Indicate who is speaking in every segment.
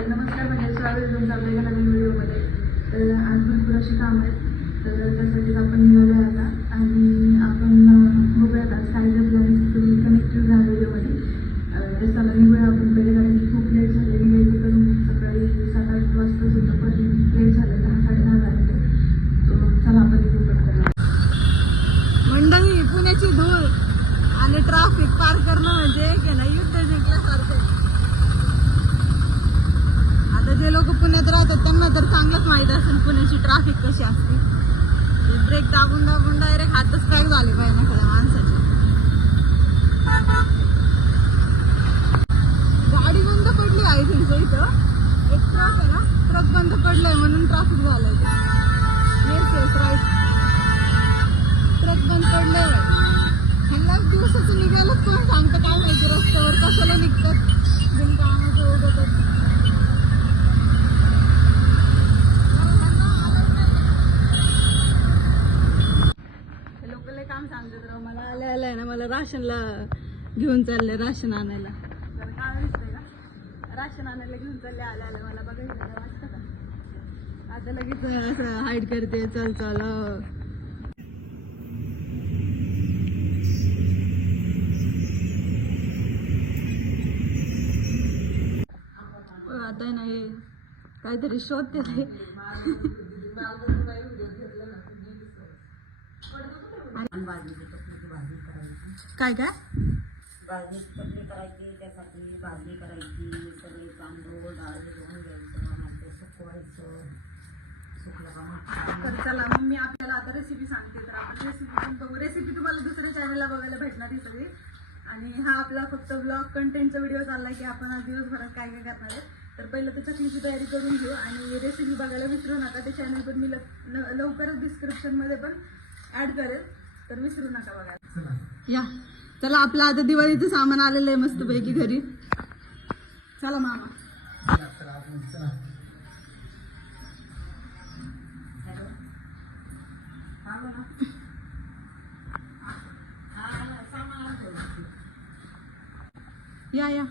Speaker 1: तर नमस्कार म्हणजे स्वागत आहे तुमचं आपल्या एका नवीन व्हिडिओमध्ये. तर आज भरपूर अशी कामं आहेत. तर त्यासाठीच आपण निघालो आहे आता. आणि आपण अं, बघूयात आज काय काय प्लॅनिंग तुम्ही कनेक्टेड राहा व्हिडिओमध्ये अं, तर चला निघूया आपण पहिले कारण की खूप लेट झाले निघायचे करून सकाळी सात आठ वाजता सुद्धा पण लेट झालं दहा साडे दहा झाले तर चला आपण निघू पटकन
Speaker 2: मंडळी पुण्याची धूळ आणि ट्रॅफिक पार करणं म्हणजे एक आहे ना युद्ध जिंकल्यासारखं आहे. आता जे लोक पुण्यात राहतात त्यांना तर चांगलंच माहीत असेल पुण्याची ट्रॅफिक कशी असते ब्रेक दाबून दाबून डायरेक्ट हातच पॅक झाले पाहिजे ना माणसाचे. गाडी बंद पडली आहे तुमच्या इथं. एक ट्रक आहे ना? ट्रक बंद पडलाय म्हणून ट्रॅफिक झालंय. येस येस राईट ट्रक बंद पडलंय. ह्यांना दिवसाचं निघायलाच कोण सांगतं? काय माहिती रस्त्यावर कशाला निघतात? बिनकामाचं उगवतात लोक लय काम सांगतात राव मला आल्या आल्या ना मला राशनला घेऊन चालले राशन आणायला. जरा काय दिसतंय का राशन आणायला घेऊन चालले आल्या आल्या मला बघायचं काय वाटतं का? आता लगेच असं हाईट करते चल चल. बघ, आता आहे ना हे काहीतरी शोधते ते. काय काय
Speaker 3: भाजी चटणी करायची त्यासाठी भाजी करायची सगळे तांदूळ डाळ धुवून घ्यायचं मग ते सुकवायचं
Speaker 2: तर चला मग मी आपल्याला आता रेसिपी सांगते. तर आपण रेसिपी पण बघू. रेसिपी तुम्हाला दुसऱ्या चॅनलला बघायला भेटणार ही सगळी. आणि हा आपला फक्त ब्लॉग कंटेंटचा व्हिडिओ चाललाय की आपण आज दिवसभरात काय काय करणार आहे. तर पहिलं तर चकलीची तयारी करून घेऊ. आणि रेसिपी बघायला विसरू नका. ते चॅनल पण मी लवकरच डिस्क्रिप्शनमध्ये पण ऍड करेल. तर विसरू नका बघायला. या. चला आपलं आता दिवाळीचं सामान आलेलं आहे मस्तपैकी घरी. चला मामा. या या.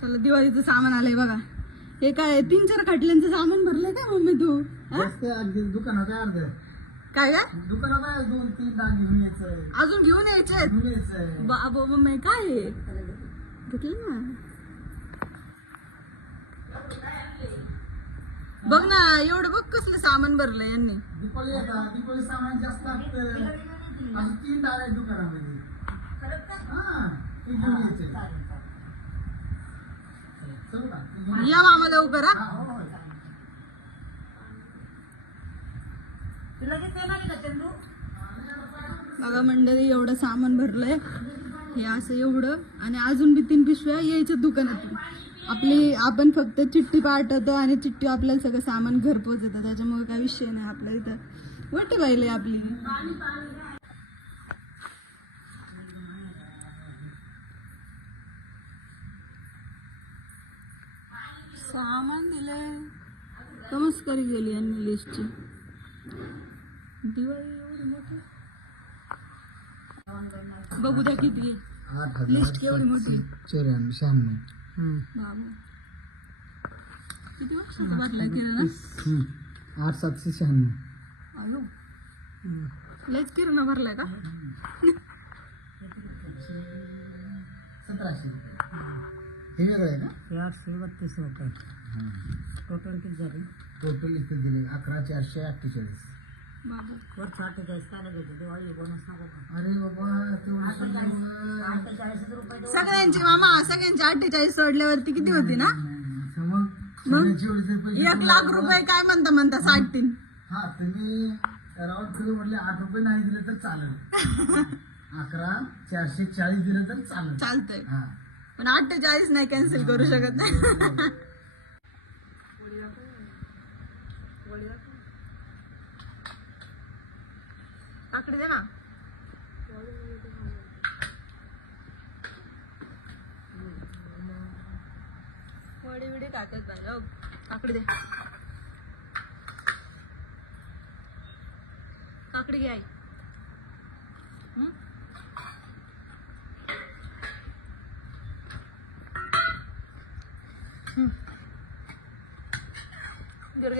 Speaker 2: चला दिवाळीचं सामान आलंय बघा. हे काय तीन चार खटल्यांचं सामान भरलंय का मम्मी तू? हा?
Speaker 4: अगदी दुकानात आहे अर्ध.
Speaker 2: काय काय
Speaker 4: दुकानात आहे दोन तीन डाग घेऊन यायचंय.
Speaker 2: अजून घेऊन यायचे
Speaker 4: घेऊन
Speaker 2: बाबा मम्मी काय आहे? घेतलं ना? बघ ना एवढं बघ कसलं सामान भरलंय यांनी.
Speaker 4: दीपावली येतात दीपावली सामान जास्त लागतं अजून तीन डाग आहेत दुकानामध्ये. हा ते घेऊन
Speaker 2: या
Speaker 3: मला उभे राहा.
Speaker 2: बघा मंडळी एवढं सामान भरलंय. हे असं एवढं. आणि अजून बी तीन पिशव्या यायच्या दुकानातून. आपली आपण फक्त चिठ्ठी पाठवतो आणि चिठ्ठी आपल्याला सगळं सामान घर पोचवतं त्याच्यामुळे काय विषय नाही आपल्या इथं. वाटत पाहिली आपली. सामान दिले करी गेली यांनी लिस्टची दिवाळी बघू द्या किती
Speaker 4: आठ
Speaker 2: लिस्ट केवढी मोठी?
Speaker 4: चौऱ्याण्णव शहाण्णव.
Speaker 2: बाबा. किती वर्षाचा भरलाय किराणा
Speaker 4: हम्म. आठ सातशे शहाण्णव.
Speaker 2: अयो लयच किराणा भरलाय का?
Speaker 4: सतराशे रुपये. हे वेगळं आहे का
Speaker 3: हे आठशे बत्तीस रुपये टोटल किती झाली?
Speaker 4: टोटल इथे दिले. अकरा चारशे अठ्ठेचाळीस.
Speaker 3: वरचं अठ्ठेचाळीस काय? लागायचं दिवाळी बोनस नको का?
Speaker 4: अरे बाबा तेवढं सगळं-
Speaker 3: अठ्ठेचाळीस रुपये देऊ.
Speaker 2: सगळ्यांची मामा सगळ्यांची अठ्ठेचाळीस सोडल्यावरती किती होती ना?
Speaker 4: असं मग सगळ्यांची एवढी तरी पैसे
Speaker 2: एक लाख रुपये काय म्हणता म्हणता साठ तीन
Speaker 4: हा तुम्ही राऊंड फिरून म्हटले आठ रुपये नाही दिले तर चालेल. अकरा चारशे चाळीस दिले तर चालेल.
Speaker 2: चालतंय.
Speaker 4: हा.
Speaker 2: पण अठ्ठेचाळीस नाही कॅन्सल करू शकत नाही. काकडी दे ना. वडी विडी टाकत नाही हो. काकडी दे. काकडी घ्याय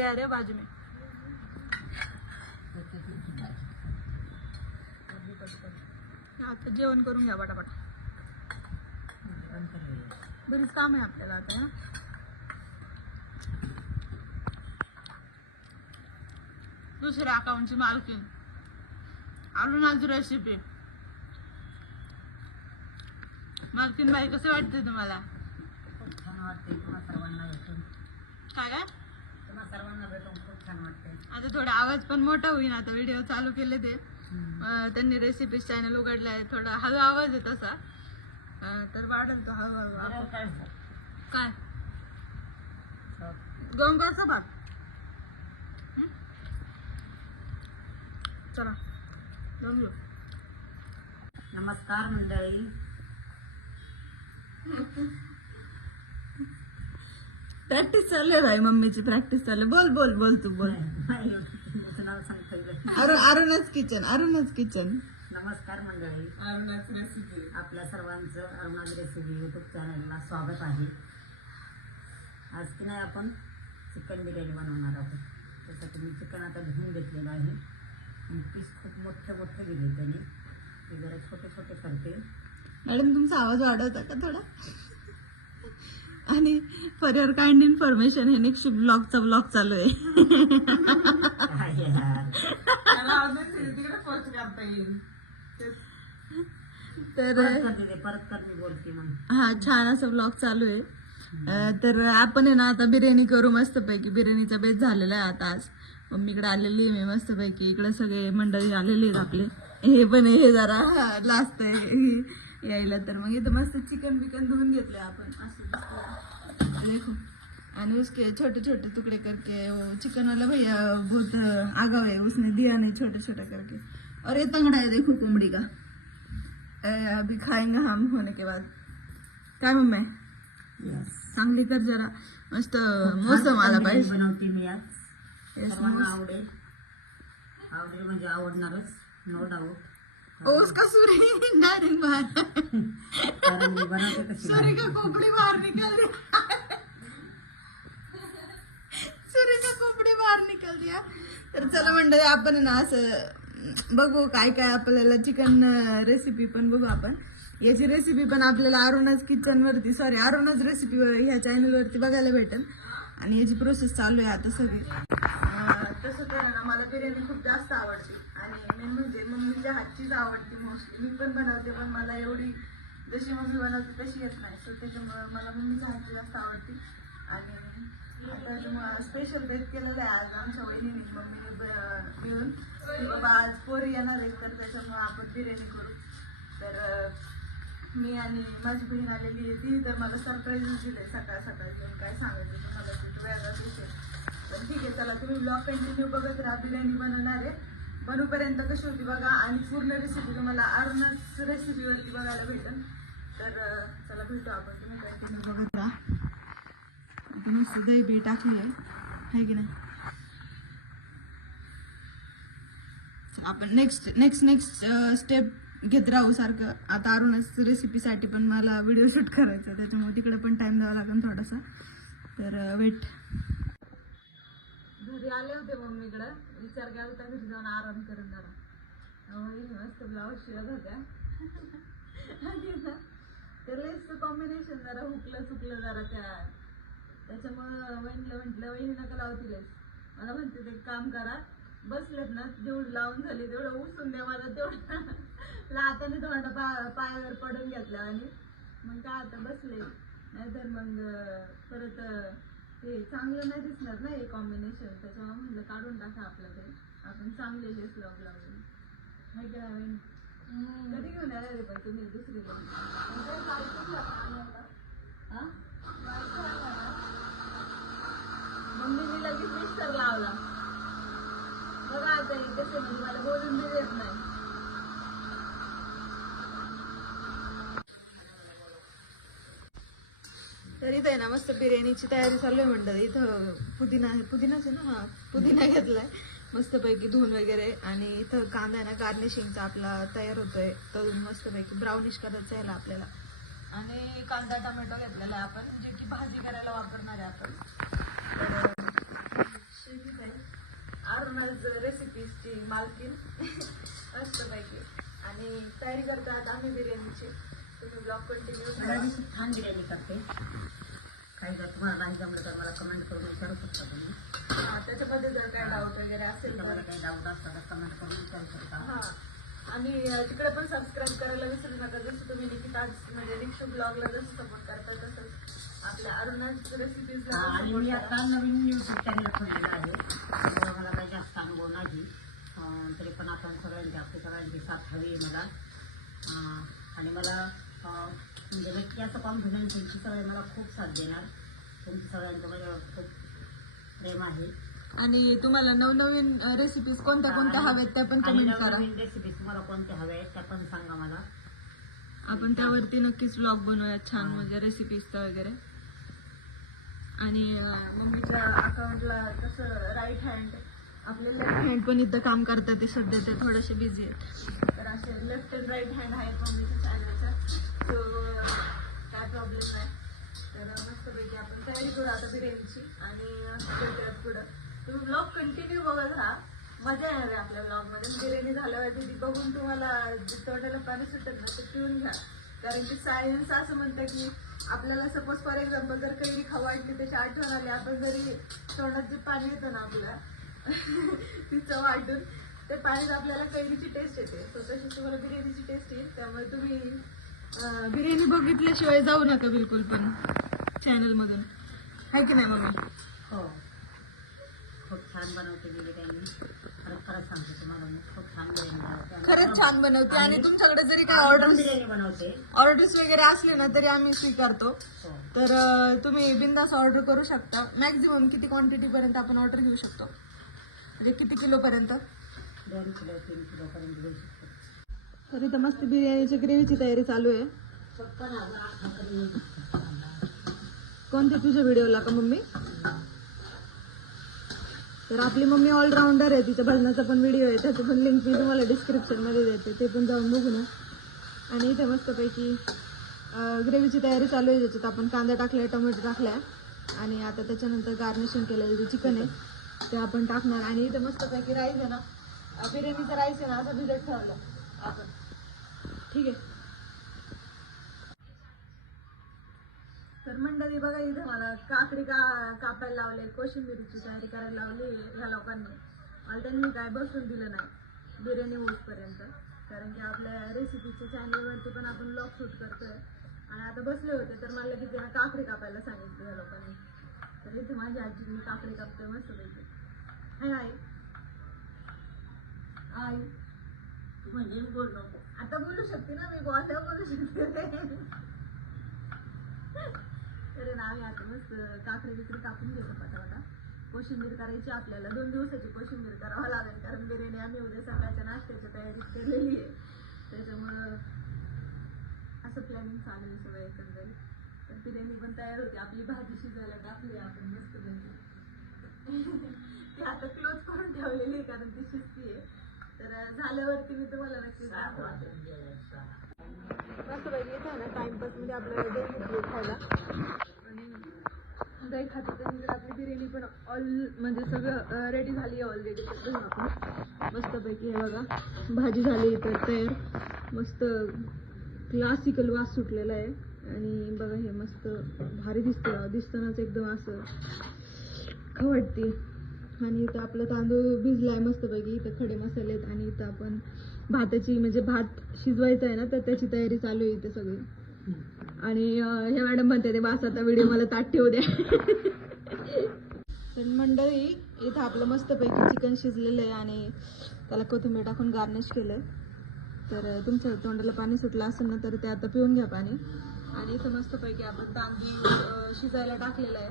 Speaker 2: गिर गया रे बाजू में आता जेवण करून घ्या पटापट. बरीच काम आहे आपल्याला आता हं? दुसऱ्या अकाउंटची मालकीन. अरुणाची रेसिपी मालकीन बाई कसं वाटते तुम्हाला? काय काय?
Speaker 3: तुम्हा सर्वांना भेटून खूप छान वाटते
Speaker 2: आता थोडा आवाज पण मोठा होईल आता व्हिडिओ चालू केले ते. अं, त्यांनी रेसिपी चॅनल उघडलाय थोडा हळू आवाज आहे तसा. अं, तर वाढेल तो हळूहळू.
Speaker 3: काय
Speaker 2: काय? गंगाचा भात हं? चला जाऊन घेऊ
Speaker 3: नमस्कार मंडळी.
Speaker 2: प्रॅक्टिस चालू आहे भाई मम्मीची प्रॅक्टिस चालू आहे. बोल बोल बोल तू बोल.
Speaker 3: नाही, तुमचं नाव सांगता येईल.
Speaker 2: अरुण अरुणच किचन अरुणच किचन.
Speaker 3: नमस्कार मंडळी. आपल्या सर्वांचं अरुणाज रेसिपी युट्यूब चॅनलला स्वागत आहे. आज की नाही आपण चिकन बिर्याणी बनवणार आहोत. त्यासाठी मी चिकन आता धुवून घेतलेलं आहे. आणि पीस खूप मोठे मोठे दिले त्याने. ते जरा छोटे छोटे करते.
Speaker 2: मॅडम तुमचा आवाज वाढवता का थोडा? आणि फॉर काइंड इन्फॉर्मेशन हे नेक्स्ट ब्लॉगचा ब्लॉग चालू आहे. तर हा छान असा ब्लॉग चालू आहे. तर आपण आहे ना आता बिर्याणी करू मस्तपैकी. बिर्याणीचा बेस झालेला आहे आता आज. मम्मीकडे आलेली आहे मी मस्तपैकी. इकडे सगळे मंडळी आलेले आहेत आपले. हे पण आहे, हे जरा लास्ट आहे. यायला तर मग इथं मस्त चिकन बिकन धुवून घेतले आपण. असं. देखो. आणि उसके छोटे छोटे टुकड़े करके वो चिकन वाला भैया बहुत आगा है उसने दिया नहीं छोटे छोटे करके. और ये तंगड़ा है देखो कुमड़ी का. अभी खाएंगे हम होने के बाद. काय मम्मी? चांगली कर जरा मस्त मोसम आला पाहिजे.
Speaker 3: बनवते मी आज. आवडेल. आवडेल म्हणजे आवडणारच. नो डाऊट
Speaker 2: पाऊस का सूर्य डायरेक्ट बाहर सूर्य का खोपड़ी बाहर निकल दिया सूर्य का खोपड़ी बाहर निकल दिया तर चला मंडळी आपण ना असं बघू काय काय आपल्याला चिकन रेसिपी पण बघू आपण. याची रेसिपी पण आपल्याला अरुणच किचनवरती सॉरी अरुणच रेसिपी ह्या चॅनलवरती बघायला भेटेल. आणि याची प्रोसेस चालू आहे आता सगळी. तसं तर ना मला बिर्याणी खूप जास्त आवडते. आणि म्हणजे मम्मीच्या हातचीच आवडते मोस्टली मी पण बनवते पण मला एवढी जशी मम्मी बनवते तशी येत नाही. सो त्याच्यामुळं मला मम्मीच्या हातची जास्त आवडते. आणि स्पेशल बेत केलेलं आहे आज आमच्या वहिनीने मम्मीने ब- मिळून की बाबा आज पोरी येणार आहे तर त्याच्यामुळं आपण बिर्याणी करू. तर मी आणि माझी बहीण आलेली आहे ती तर मला सरप्राईज दिले सकाळ सकाळ. येऊन काय सांगायचं तुम्हाला तिथं वेगळाच विषय. तर ठीक आहे चला तुम्ही ब्लॉग कंटिन्यू बघत राहा. बिर्याणी बनवणार आहे. बनूपर्यंत कशी होती बघा आणि पूर्ण रेसिपी तुम्हाला अरुणच रेसिपीवरती बघायला भेटेल. तर चला भेटू आपण. तुम्ही बघत राहा मस्त दही बी टाकली आहे. की नाही? आपण नेक्स्ट नेक्स्ट नेक्स्ट स्टेप घेत राहू सारखं. आता अरुणच रेसिपीसाठी पण मला व्हिडिओ शूट करायचा त्याच्यामुळे तिकडे पण टाइम द्यावा लागेल थोडासा. तर वेट घरी आले होते मम्मीकडं विचार केला होता घरी जाऊन आराम करून जरा. वहिनी मस्त ब्लाऊज शिवत होत्या. आणि ते लेसचं कॉम्बिनेशन जरा हुकलं चुकलं जरा त्या त्याच्यामुळं म्हटलं म्हटलं वहिनी नका लावती लेस मला म्हणते ते एक काम करा. बसलेत ना जेवढी लावून झाली तेवढं उसून द्या मला तेवढं. लाताने थोडा पा पायावर पडून घेतला आणि मग काय आता बसले. नाहीतर मग परत ते चांगलं नाही दिसणार ना हे कॉम्बिनेशन त्याच्यामुळे म्हणलं काढून टाका आपलं ते आपण चांगले लेस लावून लावून? कधी घेऊन आले रे पण तुम्ही दुसरी? हा? मम्मीने लगेच मिक्सर लावला. बघा आता हे कसे म्हणजे मला बोलून बी देत नाही. तर इथं ना मस्त बिर्याणीची तयारी चालू आहे म्हणतात इथं पुदिना आहे. पुदिनाच आहे ना? हा पुदिना घेतलाय. मस्तपैकी धुवून वगैरे. आणि इथं कांदा आहे ना गार्निशिंगचा आपला तयार होतोय. तर मस्तपैकी ब्राउनिश कलरचा यायला आपल्याला. आणि कांदा टोमॅटो घेतलेला आहे आपण जे की भाजी करायला वापरणार आहे आपण. तर आहे. अरुणाज रेसिपीजची मालकीन. मस्तपैकी. आणि तयारी करतात आम्ही बिर्याणीची.
Speaker 3: मला मी खूप छान बिर्याणी करते. काही जर तुम्हाला नाही जमलं तर मला कमेंट करून विचारू शकता तुम्ही.
Speaker 2: त्याच्यामध्ये जर काय डाऊट वगैरे असेल तर
Speaker 3: तुम्हाला काही डाऊट असला तर कमेंट करून विचारू शकता.
Speaker 2: हा आणि तिकडे पण सबस्क्राईब करायला विसरू नका. जसं तुम्ही निकिता म्हणजे निक्षू ब्लॉगला जसं सपोर्ट करता तसंच आपल्या अरुणाच रेसिपीजला
Speaker 3: हा, आणि मी आता नवीन यूट्यूब चॅनल खोललेलं आहे. त्यामुळे मला काही जास्त अनुभव नाही. तरी पण आपण सगळ्यांची आपली सगळ्यांची साथ हवी आहे मला. आणि मला म्हणजे व्यक्ती असं कॉन्फिडन्स आहे की सगळे मला खूप साथ देणार. तुमचं सगळ्यांचं माझ्यावर खूप प्रेम आहे.
Speaker 2: आणि तुम्हाला नवनवीन रेसिपीज कोणत्या कोणत्या हव्यात त्या पण कमेंट करा.
Speaker 3: नवीन रेसिपी तुम्हाला कोणत्या हव्या आहेत त्या पण सांगा मला.
Speaker 2: आपण त्यावरती नक्कीच ब्लॉग बनवूया छान म्हणजे रेसिपीजचा वगैरे. आणि मम्मीच्या अकाउंटला कसं राईट हँड आपले लेफ्ट हँड पण इथं काम करतात ते सध्या ते थोडेसे बिझी आहेत. तर असे लेफ्ट अँड राईट हँड आहेत मम्मीच्या चॅनलच्या सो काय प्रॉब्लेम नाही. तर मस्तपैकी आपण तयारी करू आता बिर्याणीची आणि पुढं. तुम्ही ब्लॉग कंटिन्यू बघत राहा. मजा येणार आहे आपल्या ब्लॉगमध्ये बिर्याणी झाल्यावरती ती बघून तुम्हाला जे तोंडाला पाणी सुटत ना ते पिऊन घ्या. कारण की सायन्स असं म्हणतं की आपल्याला सपोज फॉर एक्झाम्पल जर कैरी खाऊ वाटली त्याची आठवण आली. आपण जरी तोंडात जे पाणी येतं ना आपल्या ती चव ते पाणी आपल्याला कैरीची टेस्ट येते. सो तशी तुम्हाला बिर्याणीची टेस्ट येईल. त्यामुळे तुम्ही अं, बिर्याणी बघितल्याशिवाय जाऊ नका बिलकुल पण चॅनलमधून आहे की नाही मम्मी?
Speaker 3: हो. खूप छान बनवते मी बिर्याणी. खरंच खरंच सांगते तुम्हाला मी खूप छान बिर्याणी बनवते. आणि
Speaker 2: खरंच छान बनवते. आणि तुमच्याकडे जरी
Speaker 3: एकदम
Speaker 2: ऑर्डर
Speaker 3: बिर्याणी बनवते.
Speaker 2: ऑर्डर्स वगैरे असले ना तरी आम्ही स्वीकारतो.
Speaker 3: हो.
Speaker 2: तर अं, तुम्ही बिंदास ऑर्डर करू शकता. मॅक्झिमम किती क्वांटिटी पर्यंत आपण ऑर्डर घेऊ शकतो? म्हणजे किती किलो पर्यंत
Speaker 3: दोन किलो तीन किलो पर्यंत देऊ शकतो.
Speaker 2: तर इथं मस्त बिर्याणीची ग्रेव्हीची तयारी चालू आहे. कोणते तुझ्या व्हिडिओला का मम्मी? तर आपली मम्मी ऑलराऊंडर आहे तिच्या भजनाचा पण व्हिडिओ आहे त्याचं पण लिंक मी तुम्हाला डिस्क्रिप्शनमध्ये देते ते पण जाऊन बघू ना. आणि इथे मस्तपैकी ग्रेव्हीची तयारी चालू आहे ज्याच्यात आपण कांदा टाकलाय टोमॅटो टाकलाय. आणि आता त्याच्यानंतर गार्निशिंग केलेलं जे चिकन आहे ते आपण टाकणार. आणि इथे मस्तपैकी राईस आहे ना बिर्याणीचा राईस आहे ना असं भिजत ठेवलं. आपण ठीक आहे. तर मंडळी बघा इथे मला काकडी का कापायला लावले कोशिंबिरीची तयारी करायला लावली ह्या लोकांनी. मला त्यांनी काय बसून दिलं नाही बिर्याणी होईपर्यंत कारण की आपल्या रेसिपीच्या चॅनलवरती पण आपण ब्लॉग शूट करतोय. आणि आता बसले होते तर मला लगेच त्यांना काकडी कापायला सांगितलं ह्या लोकांनी. तर इथे माझी आजी मी काकडी कापते मस्त पैकी. हाय आई. आई
Speaker 3: तू म्हणजे बोल नको.
Speaker 2: आता बोलू शकते ना मी बॉसला बोलू शकते. तर ना आम्ही आता मस्त काकडी बिकडी कापून घेतो पटापटा. कोशिंबीर करायची आपल्याला. दोन दिवसाची कोशिंबीर करावं लागेल कारण बिर्याणी आम्ही उद्या सकाळच्या नाश्त्याची तयारी केलेली आहे. त्याच्यामुळं असं प्लॅनिंग चालू आहे सगळं एकंदरीत. तर बिर्याणी पण तयार होती. आपली भाजी शिजायला टाकली आपण मस्त ती आता क्लोज करून ठेवलेली आहे कारण ती शिजती आहे तर झाल्यावरती मी तुम्हाला नक्की दाखवते मस्त पाहिजे इथं ना टाइमपासमध्ये आपल्याला दही घेतली खायला आणि दही खाते त्यानंतर आपली बिर्याणी पण ऑल म्हणजे सगळं रेडी झाली आहे ऑलरेडी बघू आपण. मस्तपैकी हे बघा भाजी झाली तर तयार. मस्त क्लासिकल वास सुटलेला आहे. आणि बघा हे मस्त भारी दिसतं. दिसतानाच एकदम असं खाऊ आणि इथं आपलं तांदूळ भिजलाय मस्तपैकी. इथं खडे मसाले आहेत आणि इथं आपण भाताची म्हणजे भात शिजवायचा आहे ना तर त्याची तयारी चालू आहे इथे सगळी. आणि हे मॅडम म्हणते ते बास आता व्हिडिओ मला ताट ठेवू द्या. तर मंडळी इथं आपलं मस्तपैकी चिकन शिजलेलं आहे आणि त्याला कोथिंबीर टाकून गार्निश केलं आहे तर तुमच्या तोंडाला पाणी सुटलं असेल ना तर ते आता पिऊन घ्या पाणी. आणि इथं मस्तपैकी आपण तांदूळ शिजायला टाकलेलं आहे.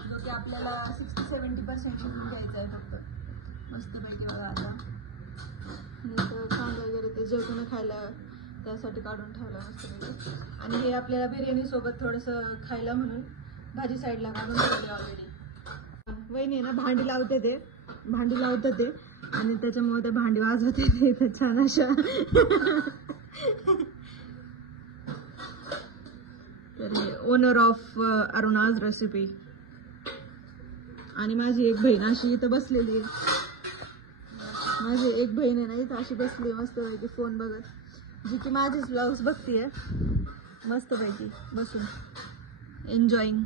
Speaker 2: जो की आपल्याला सिक्स्टी सेवन्टी पर्सेंट शिजून घ्यायचा आहे फक्त. मस्तपैकी बघा आता. आणि कांदा वगैरे ते जेवताना खायला त्यासाठी काढून ठेवलं मस्तपैकी आणि हे आपल्याला बिर्याणी सोबत थोडंसं खायला म्हणून भाजी साईडला काढून ठेवले ऑलरेडी वहिनी आहे ना भांडी लावते ते. भांडी लावतं ते. आणि त्याच्यामुळे ते भांडी वाजवते ते. इथं छान अशा. ओनर ऑफ अरुणाज रेसिपी आणि माझी एक बहीण अशी इथं बसलेली आहे. माझी एक बहीण आहे ना इथं अशी बसली मस्तपैकी फोन बघत. जी की माझीच ब्लाऊज बघतीये. मस्तपैकी बसून. एन्जॉईंग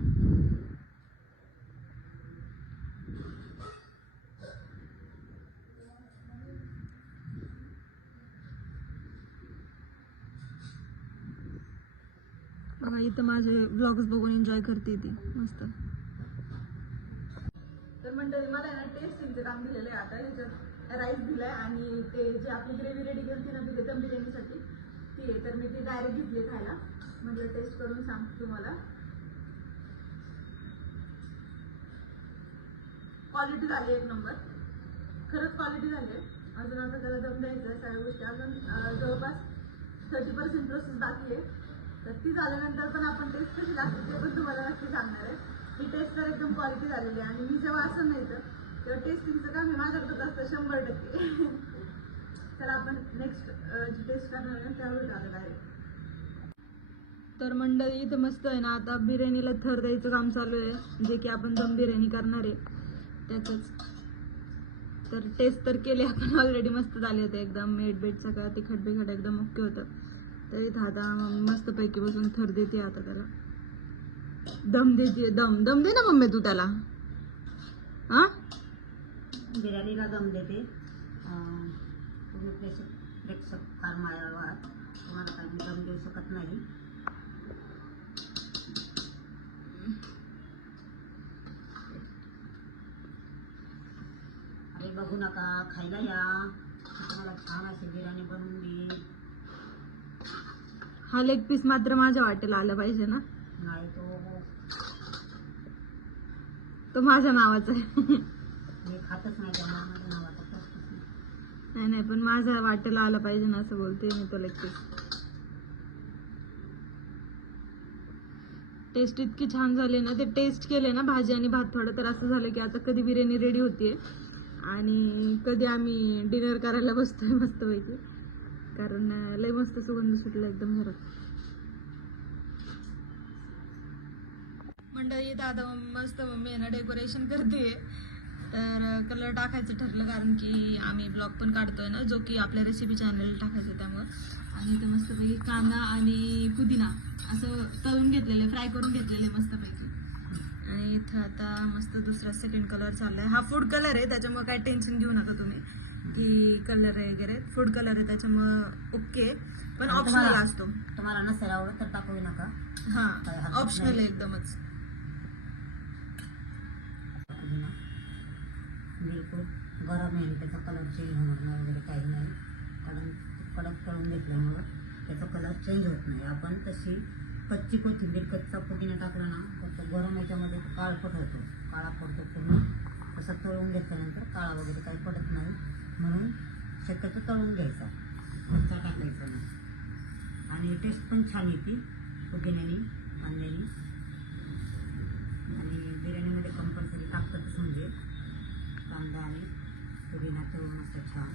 Speaker 2: इथं माझे ब्लॉग्स बघून एन्जॉय करते ती. मस्त. मंडळी मला ना टेस्टिंगचं काम दिलेलं आहे आता. ह्याच्यात राईस दिलाय आणि ते जे आपली ग्रेव्ही रेडी केली ना बिर्या- दम बिर्याणीसाठी ती आहे. तर मी ती डायरेक्ट घेतली खायला. म्हणजे टेस्ट करून सांगते तुम्हाला. क्वालिटी झाली एक नंबर खरंच क्वालिटी झाली आहे. अजून आता त्याला दम द्यायचा आहे सगळ्या गोष्टी. अजून जवळपास थर्टी पर्सेंट प्रोसेस बाकी आहे. तर ती झाल्यानंतर पण आपण टेस्ट कशी लागते ते पण तुम्हाला नक्की सांगणार आहे. ही टेस्ट तर एकदम क्वालिटी झालेली आहे. आणि मी जेव्हा असं नाही तर तेव्हा टेस्टिंगचं काम हे माझ्याकडे असतं शंभर टक्के. तर आपण नेक्स्ट जी टेस्ट करणार आहे त्यावर टाकत आहे तर मंडळी इथं मस्त आहे ना आता बिर्याणीला थर द्यायचं काम चालू आहे जे की आपण दम बिर्याणी करणार आहे. त्याचंच तर टेस्ट तर केले आपण ऑलरेडी मस्त झाले होते एकदम मेट बेट सगळं तिखट बिखट एकदम ओके होतं. तर इथं आता मस्तपैकी बसून थर देते आता त्याला. दम देते दम. दम दे ना मम्मी तू त्याला. हा?
Speaker 3: बिर्याणीला दम देते. प्रेक्षक फार मायाळू आहात तुम्हाला काही मी दम देऊ शकत नाही. अरे बघू नका खायला या. तुम्हाला छान अशी बिर्याणी बनवून देईल
Speaker 2: हा लेग पीस मात्र माझ्या वाटेला आलं पाहिजे ना.
Speaker 3: नाही तो
Speaker 2: तो माझ्या नावाचा आहे.
Speaker 3: मी खातच नाही नावाचा प्रश्नच नाही.
Speaker 2: नाही नाही पण माझ्या वाटेला आलं पाहिजे ना असं बोलते मी तो लेग पीस टेस्ट इतकी छान झाली ना ते टेस्ट केले ना भाजी आणि भात थोडं तर असं झालं की आता कधी बिर्याणी रेडी होतीये. आणि कधी आम्ही डिनर करायला बसतोय मस्तपैकी. कारण अं, लय मस्त सुगंध सुटला एकदम घरात. मंडळी दादा मस्त ना डेकोरेशन करते तर कलर टाकायचं ठरलं कारण की आम्ही ब्लॉग पण काढतोय ना जो की आपल्या रेसिपी चॅनल टाकायचं त्यामुळं. आणि ते मस्तपैकी कांदा आणि पुदिना असं तळून घेतलेले फ्राय करून घेतलेले मस्तपैकी. आणि इथं आता मस्त दुसरा सेकंड कलर चाललाय. हा फूड कलर आहे त्याच्यामुळे काय टेन्शन घेऊ नका तुम्ही. की कलर आहे वगैरे फूड कलर आहे त्याच्यामुळं ओके पण ऑप्शनल असतो.
Speaker 3: तुम्हाला नसेल आवडत तर टाकू नका.
Speaker 2: हा ऑप्शनल आहे. एकदमच.
Speaker 3: बिलकुल गरम आहे त्याचा कलर चेंज होणार नाही वगैरे काही नाही. कारण कडक तळून घेतल्यामुळं त्याचा कलर चेंज होत नाही. आपण तशी कच्ची कोथिंबीर कच्चा पुदिना टाकला ना फक्त गरम याच्यामध्ये काळपट होतो काळा पडतो पूर्ण. तसं तळून घेतल्यानंतर काळा वगैरे काही पडत नाही. म्हणून शक्यतो तळून घ्यायचा. कच्चा टाकायचा नाही. आणि टेस्ट पण छान येते. पुदिन्यानी कांद्यानी. आणि बिर्याणीमध्ये कंपल्सरी टाकतातच म्हणजे कांदा आणि पुदिना तळून असं छान